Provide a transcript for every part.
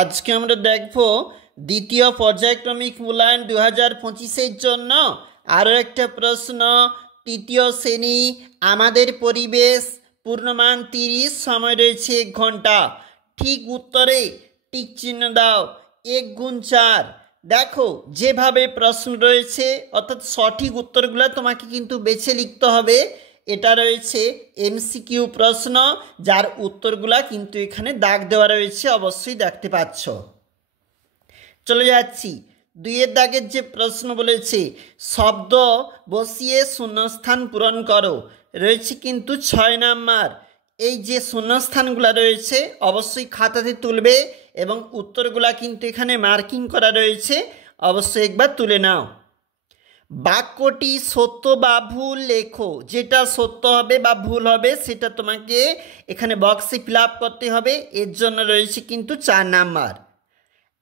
আজকে আমরা দেখব দ্বিতীয় পর্যায়ক্রমিক মূল্যায়ন 2025-এর জন্য আরও একটা প্রশ্ন। তৃতীয় শ্রেণী, আমাদের পরিবেশ, পূর্ণমান 30, সময় রয়েছে 1 ঘন্টা। ঠিক উত্তরে টিক চিহ্ন দাও। 1 গুণ 4। দেখো যেভাবে প্রশ্ন রয়েছে অর্থাৎ সঠিক উত্তরগুলো তোমাকে কিন্তু বেছে লিখতে হবে। এটা রয়েছে এমসিকিউ প্রশ্ন, যার উত্তরগুলা কিন্তু এখানে দাগ দেওয়া রয়েছে, অবশ্যই দেখতে পাচ্ছ। চলে যাচ্ছি 2-এর দাগের যে প্রশ্ন বলেছে, শব্দ বসিয়ে শূন্যস্থান পূরণ করো, রয়েছে কিন্তু 6 নাম্বার। এই যে শূন্যস্থানগুলো রয়েছে অবশ্যই খাতাতে তুলবে এবং উত্তরগুলা কিন্তু এখানে মার্কিং করা রয়েছে, অবশ্যই একবার তুলে নাও। বাক্যটি সত্য বা ভুল লেখো, যেটা সত্য হবে বা ভুল হবে সেটা তোমাকে এখানে বক্সে ফিল আপ করতে হবে, এর জন্য রয়েছে কিন্তু 4 নাম্বার।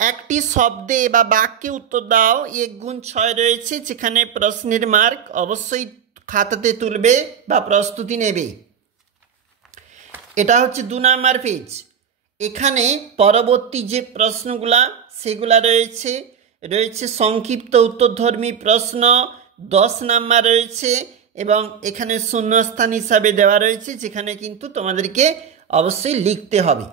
একটি শব্দে বা বাক্যে উত্তর দাও, 1 গুণ 6 রয়েছে, যেখানে প্রশ্নের মার্ক অবশ্যই খাতাতে তুলবে বা প্রস্তুতি নেবে। এটা হচ্ছে 2 নাম্বার পেজ। এখানে পরবর্তী যে প্রশ্নগুলা সেগুলা রয়েছে সংক্ষিপ্ত উত্তরধর্মী প্রশ্ন, 10 নাম্বার রয়েছে এবং এখানে শূন্যস্থান হিসাবে দেওয়া রয়েছে, যেখানে কিন্তু তোমাদেরকে অবশ্যই লিখতে হবে।